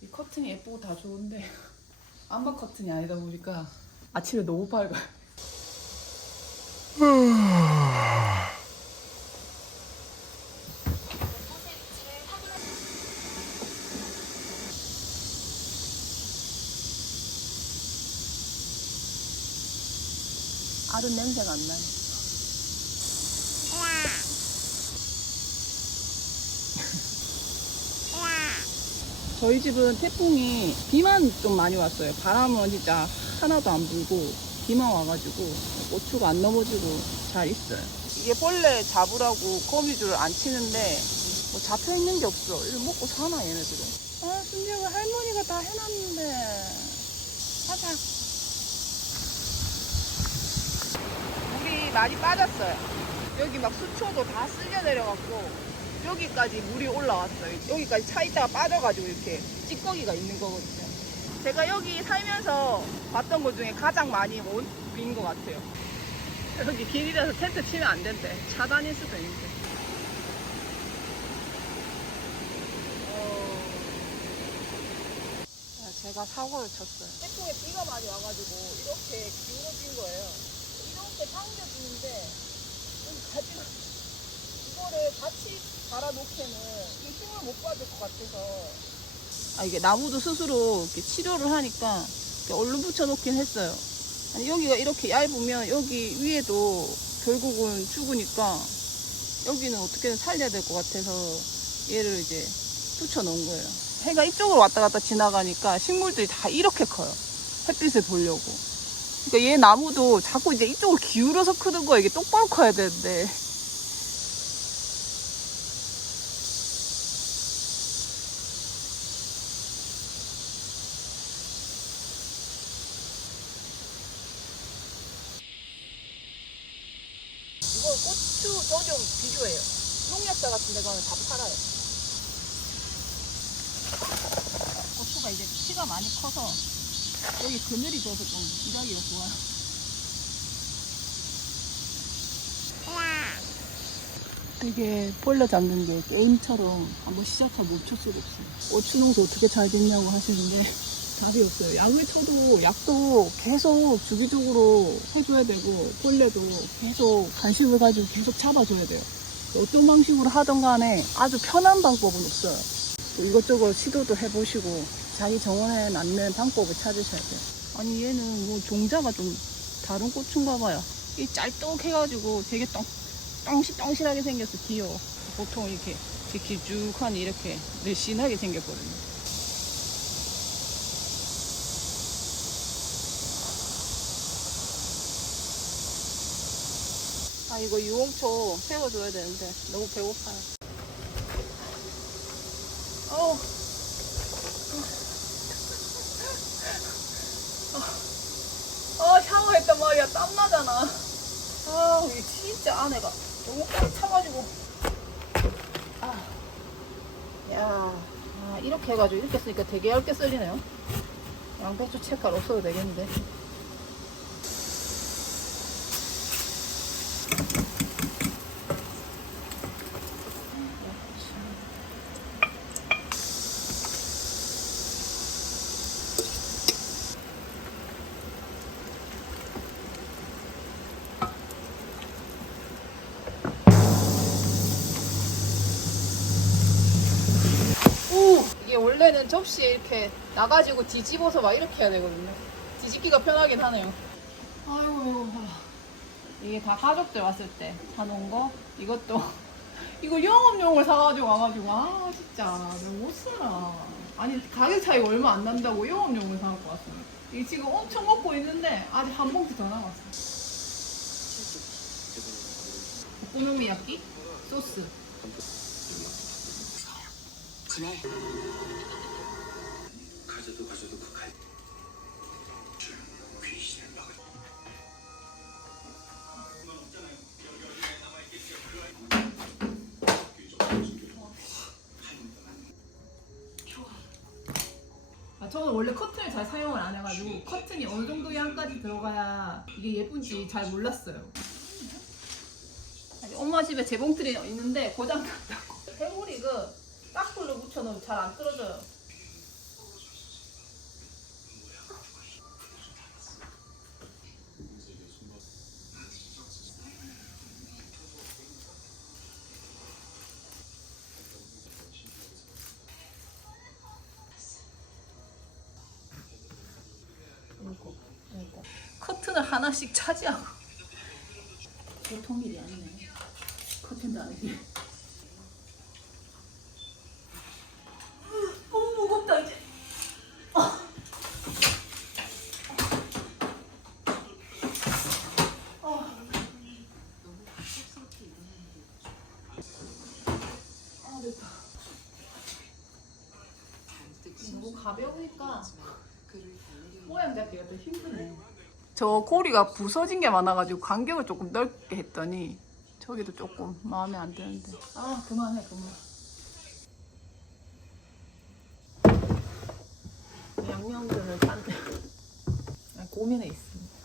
이 커튼이 예쁘고 다 좋은데 암막 커튼이 아니다 보니까 아침에 너무 밝아요. 아른 냄새가 안 나네. 저희 집은 태풍이 비만 좀 많이 왔어요. 바람은 진짜 하나도 안 불고 비만 와가지고 고추가 안 넘어지고 잘 있어요. 이게 벌레 잡으라고 거미줄을 안 치는데 뭐 잡혀 있는 게 없어. 이거 먹고 사나 얘네들은. 아 순정을 할머니가 다 해놨는데. 하자. 물이 많이 빠졌어요. 여기 막 수초도 다 쓸려 내려갖고 여기까지 물이 올라왔어요. 여기까지 차 있다가 빠져가지고 이렇게 찌꺼기가 있는 거거든요. 제가 여기 살면서 봤던 것 중에 가장 많이 온 비인 것 같아요. 여기 길이라서 텐트 치면 안 된대. 차 다닐 수도 있는데. 제가 사고를 쳤어요. 태풍에 비가 많이 와가지고 이렇게 기울어진 거예요. 이렇게 당겨지는데 가지가 이거를 같이 달아놓기에는 힘을 못 받을 것 같아서 이게 나무도 스스로 이렇게 치료를 하니까 이렇게 얼른 붙여놓긴 했어요. 아니 여기가 이렇게 얇으면 여기 위에도 결국은 죽으니까 여기는 어떻게든 살려야 될 것 같아서 얘를 이제 붙여놓은 거예요. 해가 이쪽으로 왔다 갔다 지나가니까 식물들이 다 이렇게 커요. 햇빛을 보려고. 그러니까 얘 나무도 자꾸 이제 이쪽으로 기울어서 크는 거야. 이게 똑바로 커야 되는데. 이거 고추 전용 비료예요. 농약사 같은 데 가면 다 팔아요. 고추가 이제 키가 많이 커서 여기 그늘이 져서 좀 일하기가 좋아요. 이게 벌레 잡는 게 게임처럼 한번 시작하면 멈출 수가 없어요. 고추 농사 어떻게 잘 됐냐고 하시는데 답이 없어요. 약을 쳐도 약도 계속 주기적으로 해줘야 되고 벌레도 계속 관심을 가지고 계속 잡아줘야 돼요. 어떤 방식으로 하든 간에 아주 편한 방법은 없어요. 또 이것저것 시도도 해보시고 자기 정원에 맞는 방법을 찾으셔야 돼요. 아니 얘는 뭐 종자가 좀 다른 고추인가 봐요. 이 짤떡해가지고 되게 똥실하게 생겼어. 귀여워. 보통 이렇게 길쭉하니 이렇게 늘씬하게 생겼거든요. 아 이거 유홍초 세워줘야 되는데 너무 배고파요. 샤워했단 말이야. 땀나잖아. 이게 진짜 안에가 너무 꽉 차가지고. 이렇게 해가지고 이렇게 쓰니까 되게 얇게 썰리네요. 양배추 채칼 없어도 되겠는데. 이게 원래는 접시에 이렇게 나가지고 뒤집어서 막 이렇게 해야 되거든요. 뒤집기가 편하긴 하네요. 아이고 배고파. 이게 다 가족들 왔을 때 사놓은 거. 이것도 이거 영업용을 사가지고 와가지고 진짜 내가 못 살아. 아니 가격 차이가 얼마 안 난다고 영업용을 사갖고 왔어요. 이게 지금 엄청 먹고 있는데 아직 한 봉지 더 남았어. 오코노미야끼 소스. 그래. 가져도 그 갈. 귀신을 막을. 저는 원래 커튼을 잘 사용을 안 해가지고 커튼이 어느 정도 양까지 들어가야 이게 예쁜지 잘 몰랐어요. 엄마 집에 재봉틀이 있는데 고장났다고. 해물이 딱불로 묻혀놓으면 잘 안 떨어져요. 커튼을 하나씩 차지하고. 보통 일이 아니네. 커튼도 아니지. 너무 무겁다 이제. 너무 가벼우니까 모양 잡기가 더 힘드네. 저 고리가 부서진 게 많아가지고 간격을 조금 넓게 했더니 저기도 조금 마음에 안 드는데. 아 그만해 그만. 양념들을 고민에 있습니다.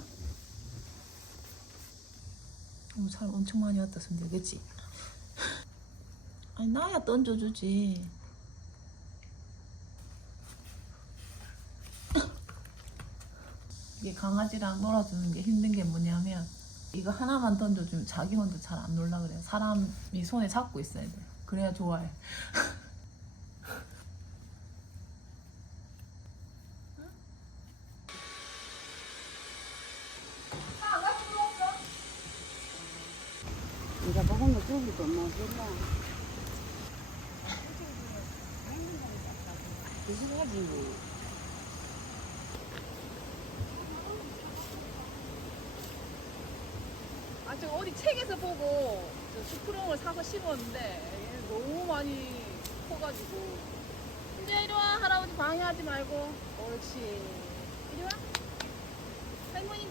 사람 엄청 많이 왔다 선데 그치? 아니 나야 던져주지. 이게 강아지랑 놀아주는 게 힘든 게 뭐냐면 이거 하나만 던져주면 자기 혼자 잘 안 놀라 그래요. 사람이 손에 잡고 있어야 돼. 그래야 좋아해. 이제 먹으면 저기도 뭐 몰라. 조심하지 뭐. 아, 제가 어디 책에서 보고 수프롱을 사서 심었는데 얘는 너무 많이 커가지고. 이제 이리 와. 할아버지 방해하지 말고. 옳지. 이리 와. 할머니.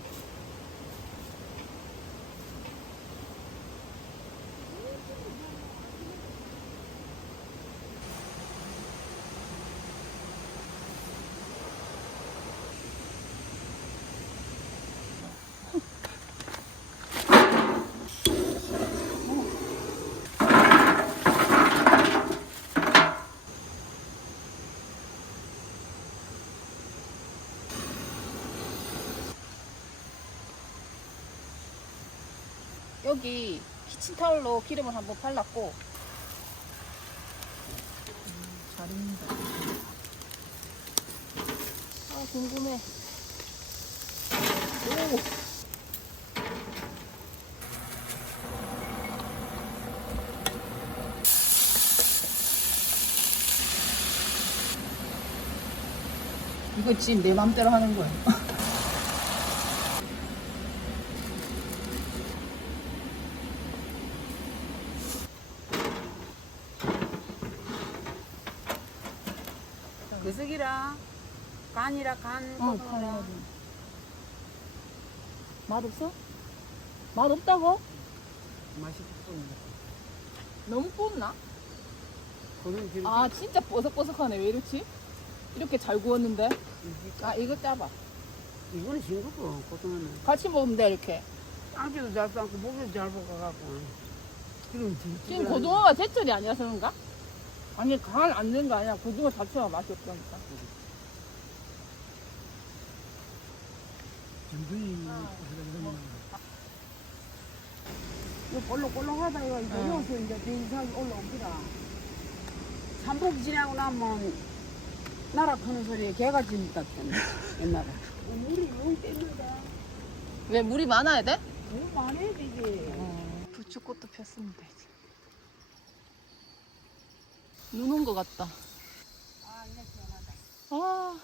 여기 키친타올로 기름을 한번 발랐고. 잘 익는다. 아 궁금해. 오. 이거 지금 내 맘대로 하는 거야. 그석이라 간이라 간. 가야지. 맛없어? 맛없다고? 맛이 좋습니다. 너무 굽나? 그는 지금 아 진짜 버석버석하네. 왜 이렇지? 이렇게 잘 구웠는데? 아 이거 짜봐. 이거는 싱거워. 고등어는 같이 먹으면 돼 이렇게. 쌍지도 잘 삶고 목에도 잘 볶아갖고. 지금 고등어가 제철이 아니라서 그런가? 아니 간 안 된 거 아니야. 고등어 자체가 맛이 없다니까. 이거 볼록볼록하다 이거 여기서 이제 내 이상이 올라옵니다. 삼복 지나고 나면 나라 크는 소리에 개가 짖다 옛날에. 물이 너무 뗍니다. 왜 물이 많아야 돼? 물 많아야 되지. 부추꽃도 폈습니다 이제. 눈 온 것 같다. 아 이제 시원하다. 아,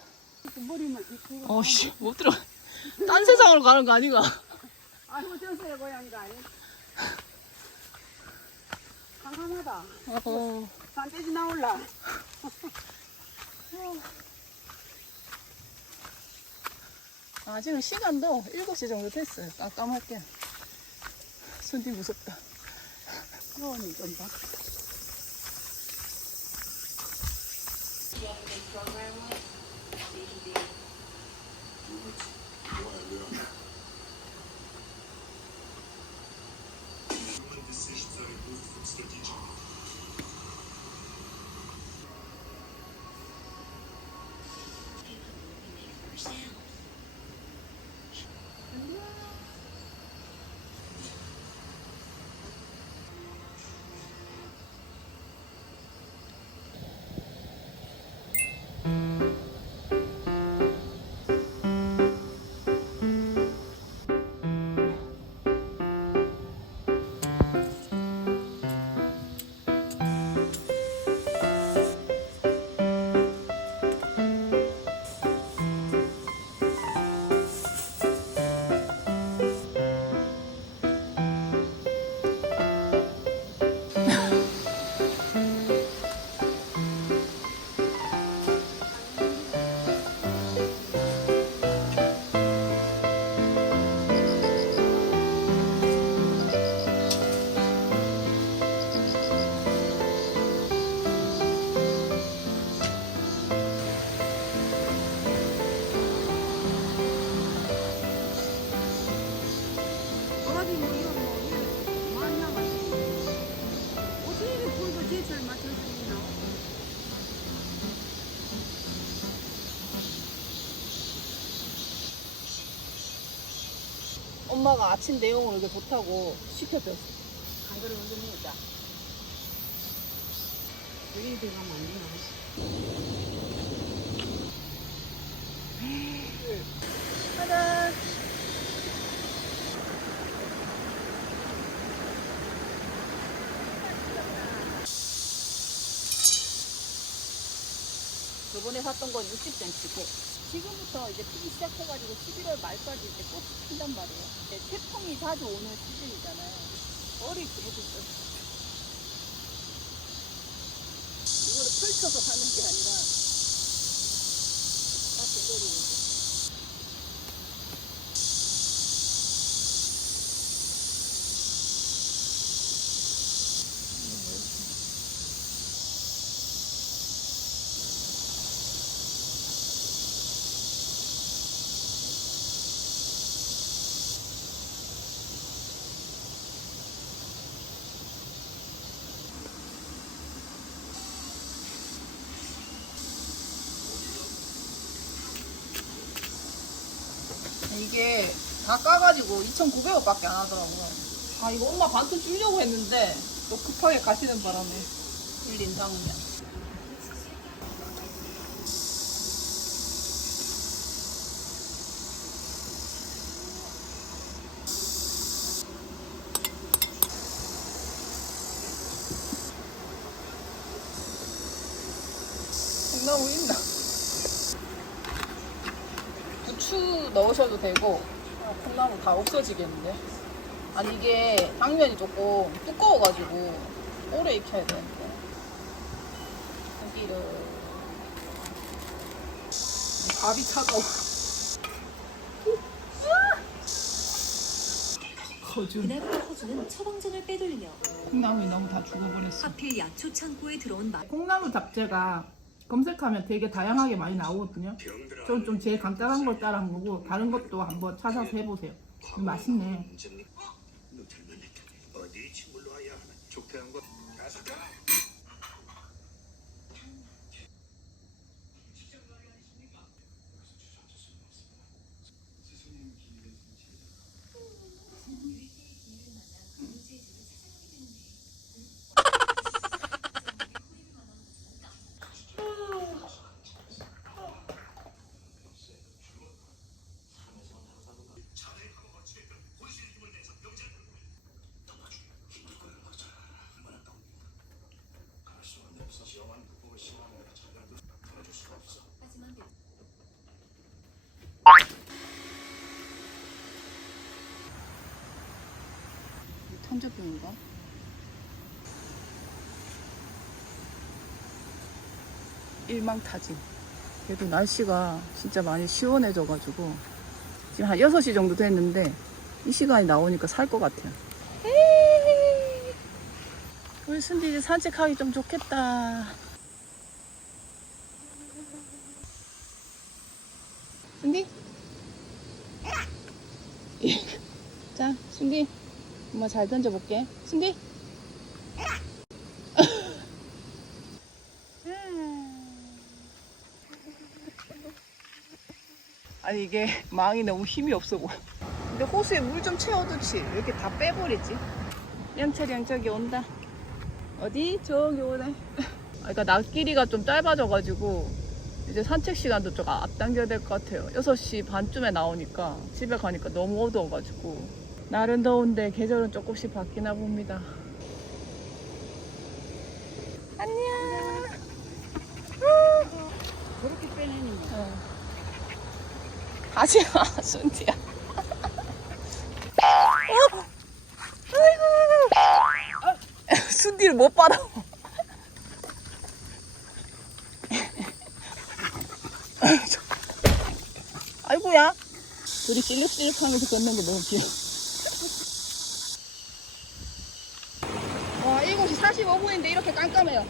머리만 이거. 어씨 못 들어. 딴 세상으로 가는 거 아니가? 아이고 저수의 고양이가 아니. 깜깜하다. 산돼지 나올라. 아 지금 시간도 7시 정도 됐어요. 깜깜할게. 손이 무섭다. 그거는 좀 봐. 엄마가 아침 내용으로 이게 좋다고 시켜줬어. 한 그릇 먼저 먹자. 여기 들어가면 안 되나? 짜잔. 저번에 샀던 건 60cm고 지금부터 이제 피기 시작해가지고 11월 말까지 이제 꽃이 핀단 말이에요. 이제 태풍이 자주 오는 시즌이잖아요. 어릴 때 해줬어요. 이거를 펼쳐서 사는 게 아니라 다 제거리는 거. 이게 다 까가지고 2,900원밖에 안 하더라고요. 아 이거 엄마 반품 주려고 했는데 또 급하게 가시는 바람에 불린 당면. 콩나물 있나? 부추 넣으셔도 되고 콩나물 다 없어지겠는데? 아니 이게 당면이 조금 두꺼워가지고 오래 익혀야 되는데 고기를 밥이 차가워. 거준. 그날부터 허준은 처방전을 빼돌리며 콩나물이 너무 다 죽어버렸어. 하필 약초 창고에 들어온 말 콩나물 잡채가 검색하면 되게 다양하게 많이 나오거든요. 저는 좀 제일 간단한 걸 따라한 거고 다른 것도 한번 찾아서 해보세요. 맛있네. 어디 친구로 와야 하나 족대한 거 가서가 천재병인가? 일망타진. 그래도 날씨가 진짜 많이 시원해져가지고 지금 한 6시 정도 됐는데 이 시간이 나오니까 살 것 같아요. 에이, 우리 순디 이제 산책하기 좀 좋겠다. 순디? 자, 순디. 엄마 잘 던져볼게. 순디? 아니 이게 망이 너무 힘이 없어 보여. 근데 호수에 물 좀 채워두지 왜 이렇게 다 빼버리지? 양철이 저기 온다. 어디? 저기 오네. 그러니까 낮길이가 좀 짧아져가지고 이제 산책 시간도 좀 앞당겨야 될 것 같아요. 6시 반쯤에 나오니까 집에 가니까 너무 어두워가지고 날은 더운데 계절은 조금씩 바뀌나 봅니다. 안녕. 저렇게 빼내는 거. 가지마 순디야. 아이고. 순디를 못 받아. 아이고야. 둘이 찔륵찔륵하면서 걷는 거 너무 귀여워. 와 7시 45분인데 이렇게 깜깜해요.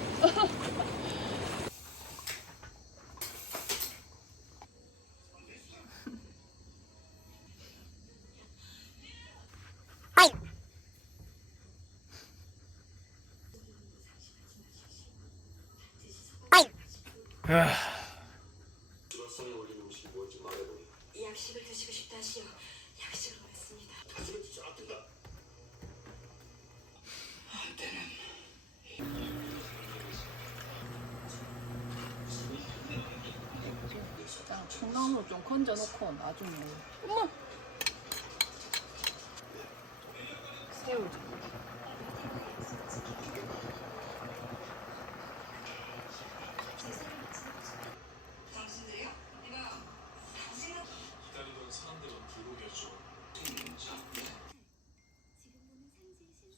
약식을 드시고 싶다 하시어 약식을 먹습니다. 청나물로 좀 건져놓고 나중에 엄마 새우 좀.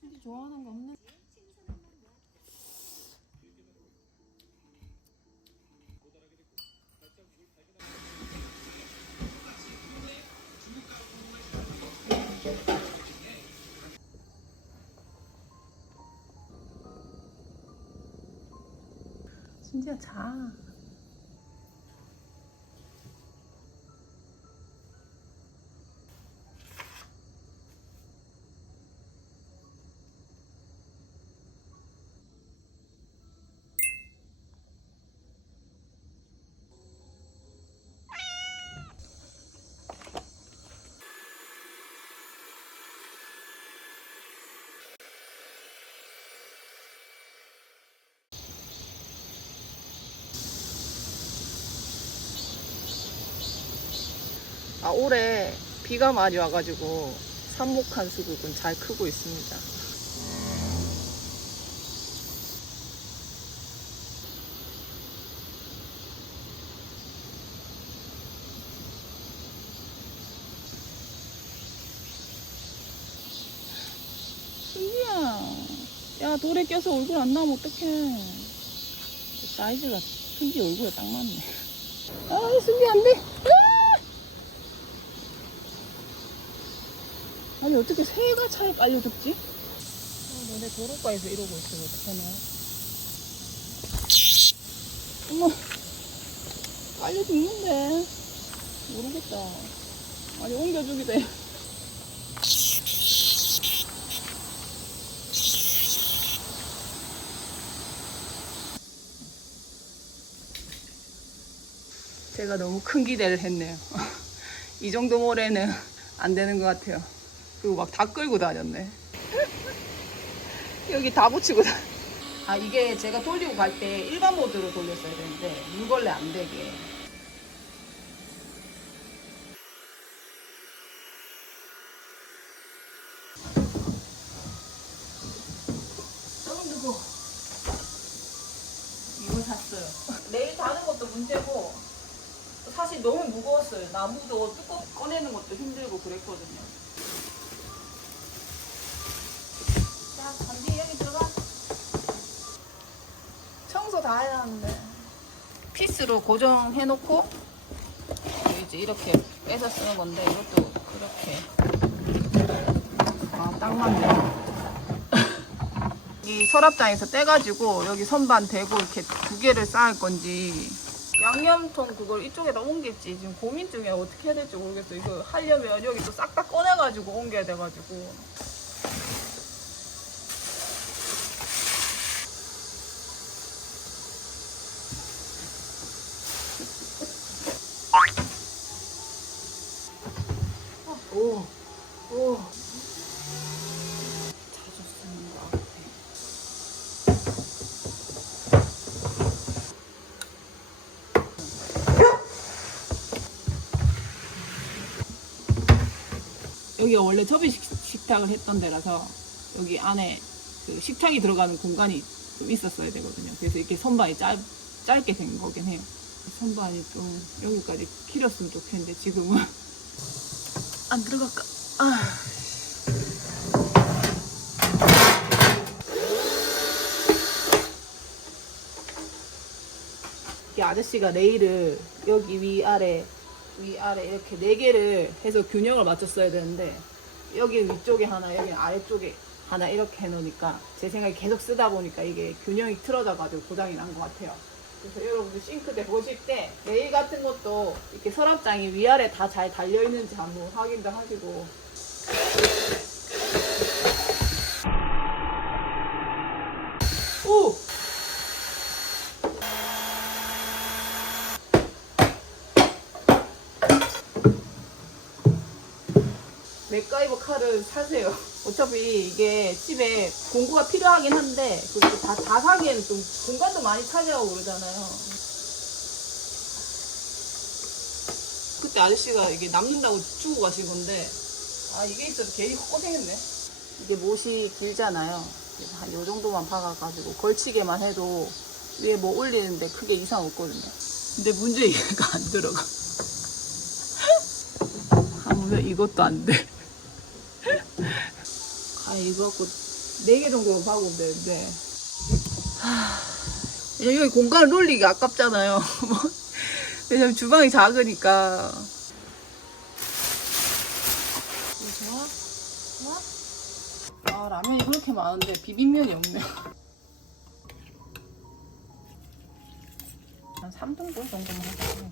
순디 좋아하는 거 없네. 순디야 자. 올해 비가 많이 와가지고 삽목한 수국은 잘 크고 있습니다. 순이야, 야 돌에 껴서 얼굴 안 나오면 어떡해. 사이즈가 순이 얼굴에 딱 맞네. 아, 순이 안 돼. 아니 어떻게 새가 차에 깔려 죽지? 너네 도로가에서 이러고 있으면 어떡하나? 어머, 깔려 죽는데. 모르겠다. 아니 옮겨주기도 해. 제가 너무 큰 기대를 했네요. 이 정도 모래는 안 되는 것 같아요. 그리고 막 다 끌고 다녔네. 여기 다 붙이고 아, 이게 제가 돌리고 갈 때 일반 모드로 돌렸어야 되는데 물걸레 안 되게. 너무 무거워. 이거 샀어요. 내일 다는 것도 문제고 사실 너무 무거웠어요. 나무도 뚜껑 꺼내는 것도 힘들고 그랬거든요. 자, 담비 여기 들어가. 청소 다 해야 하는데. 피스로 고정해놓고 이제 이렇게 빼서 쓰는 건데 이것도 그렇게. 아, 딱 맞네. 이 서랍장에서 떼가지고 여기 선반 대고 이렇게 두 개를 쌓을 건지 양념통 그걸 이쪽에다 옮길지 지금 고민 중이야. 어떻게 해야 될지 모르겠어. 이거 하려면 여기 또 싹 다 꺼내가지고 옮겨야 돼가지고. 오. 자주 쓰는 것 같아. 여기가 원래 접이식탁을 했던 데라서 여기 안에 그 식탁이 들어가는 공간이 좀 있었어야 되거든요. 그래서 이렇게 선반이 짧게 된 거긴 해요. 선반이 좀 여기까지 길었으면 좋겠는데 지금은 안 들어갈까? 아. 이게 아저씨가 레일을 여기 위아래 이렇게 4개를 해서 균형을 맞췄어야 되는데 여기 위쪽에 하나, 여기 아래쪽에 하나 이렇게 해놓으니까 제 생각에 계속 쓰다 보니까 이게 균형이 틀어져가지고 고장이 난 것 같아요. 그래서 여러분들 싱크대 보실 때 레일 같은 것도 이렇게 서랍장이 위아래 다 잘 달려있는지 한번 확인도 하시고. 오! 맥가이버 칼을 사세요. 어차피 이게 집에 공구가 필요하긴 한데 그것도 다 사기에는 좀 공간도 많이 차지하고 그러잖아요. 때 아저씨가 이게 남는다고 주고 가신 건데 아 이게 있어서 괜히 고생했네. 이게 못이 길잖아요. 그래서 한 요 정도만 박아가지고 걸치게만 해도 위에 뭐 올리는데 크게 이상 없거든요. 근데 문제 얘가 안 들어가. 하면 이것도 안 돼. 아 이거 갖고 4개 정도만 박으면 되는데 여기 공간을 놀리기 아깝잖아요. 왜냐면 주방이 작으니까. 좋아? 좋아? 아 라면이 그렇게 많은데 비빔면이 없네요. 한 3등분 정도만 하자고.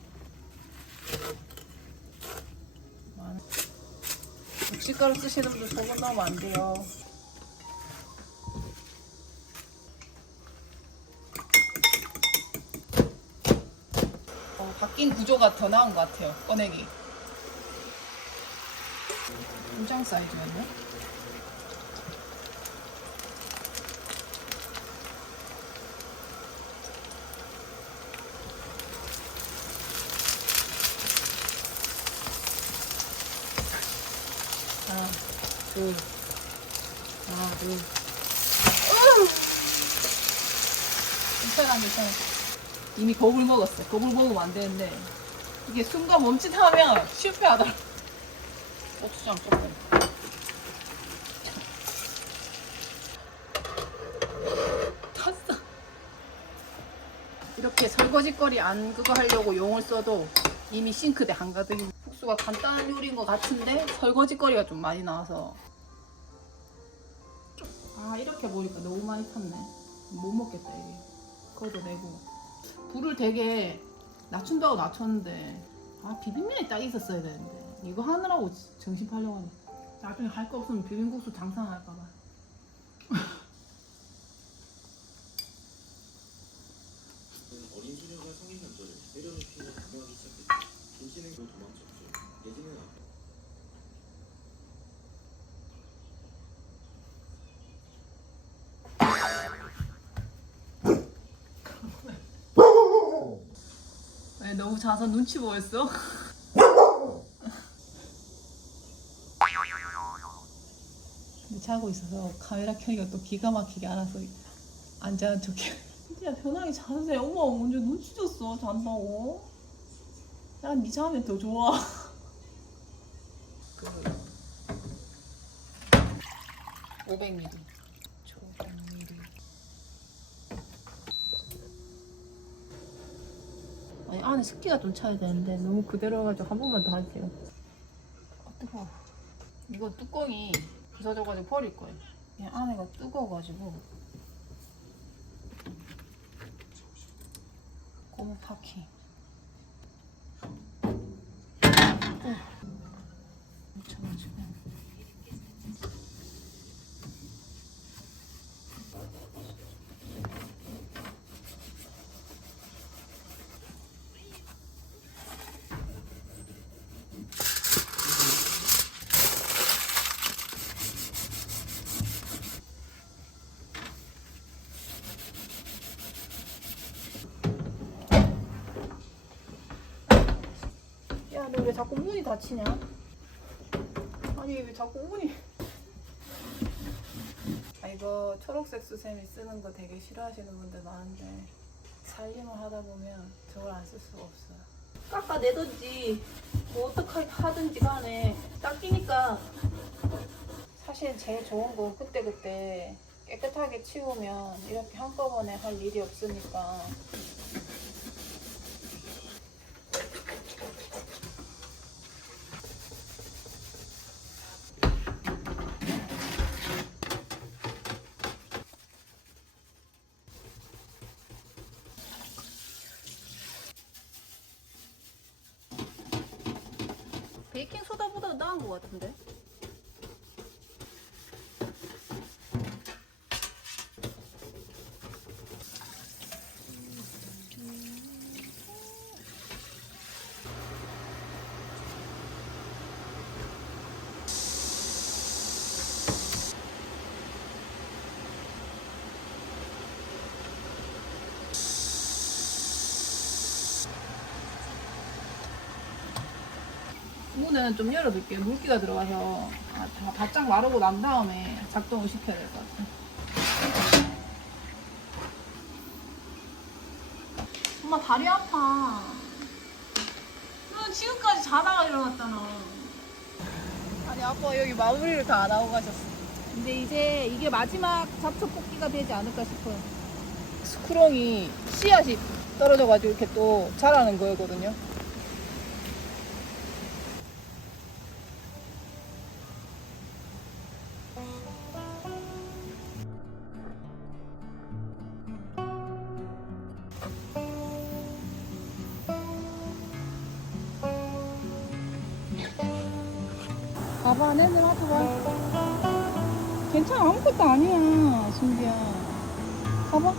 육식가루 쓰시는 분들 소금 넣으면 안 돼요. 바뀐 구조가 더 나은 것 같아요. 꺼내기. 중장 사이즈였네. 하나, 둘, 하나, 둘. 괜찮아, 괜찮아. 이미 겁을 먹었어. 겁을 먹으면 안 되는데 이게 순간 멈칫하면 실패하더라. 고추장 조금. 탔어. 이렇게 설거지거리 안 그거 하려고 용을 써도 이미 싱크대 한가득이. 국수가 간단한 요리인 것 같은데 설거지거리가 좀 많이 나와서 아 이렇게 보니까 너무 많이 탔네. 못 먹겠다 이게. 걷어내고 불을 되게 낮춘다고 낮췄는데 아 비빔면이 딱 있었어야 되는데 이거 하느라고 정신 팔려고 하네. 나중에 할 거 없으면 비빔국수 장사할까봐. 어린 소녀가 성인 남자를 때려눕히며 구경하기 시작했다. 김씨는 그 도망쳤죠. 예진은 앞에 왜 너무 자서 눈치 보였어? 근데 자고 있어서 카메라 켜니까 또 기가 막히게 알아서 안 자는 척해. 진짜 편하게 자세요. 엄마 언제 눈치 줬어 잔다고? 난 네 자면 더 좋아. 500ml. 500ml. 아니 안에 습기가 좀 차야 되는데 너무 그대로 해가지고 한 번만 더 하세요. 아 뜨거워. 이거 뚜껑이 부서져가지고 버릴 거예요. 그냥 안에가 뜨거워가지고. 고무 파킹. 묻혀가지고. 야, 너 왜 자꾸 문이 닫히냐? 아니, 왜 자꾸 문이. 아, 이거 초록색 수세미 쓰는 거 되게 싫어하시는 분들 많은데, 살림을 하다 보면 저걸 안 쓸 수가 없어요. 깎아내든지, 뭐 어떻게 하든지 간에 닦이니까. 사실 제일 좋은 건 그때그때 깨끗하게 치우면 이렇게 한꺼번에 할 일이 없으니까. 베이킹 소다보다 나은 것 같은데? 문은 좀 열어둘게요. 물기가 들어가서 다 바짝 마르고 난 다음에 작동을 시켜야 될 것 같아요. 엄마 다리 아파. 너 지금까지 자다가 일어났잖아. 아니 아빠 여기 마무리를 다 안 하고 가셨어. 근데 이제 이게 마지막 잡초 뽑기가 되지 않을까 싶어요. 스크롱이 씨앗이 떨어져가지고 이렇게 또 자라는 거거든요. 봐봐, 내들 와봐. 괜찮아, 아무것도 아니야, 순비야. 봐봐.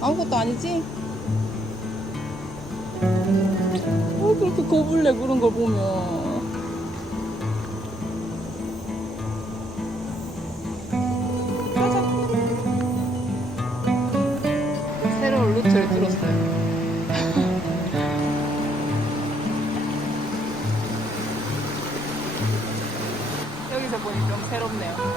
아무것도 아니지? 그렇게 겁을 내 그런 걸 보면. 가자. 새로운 루트를 뚫었어요. 여기서 보니 좀 새롭네요.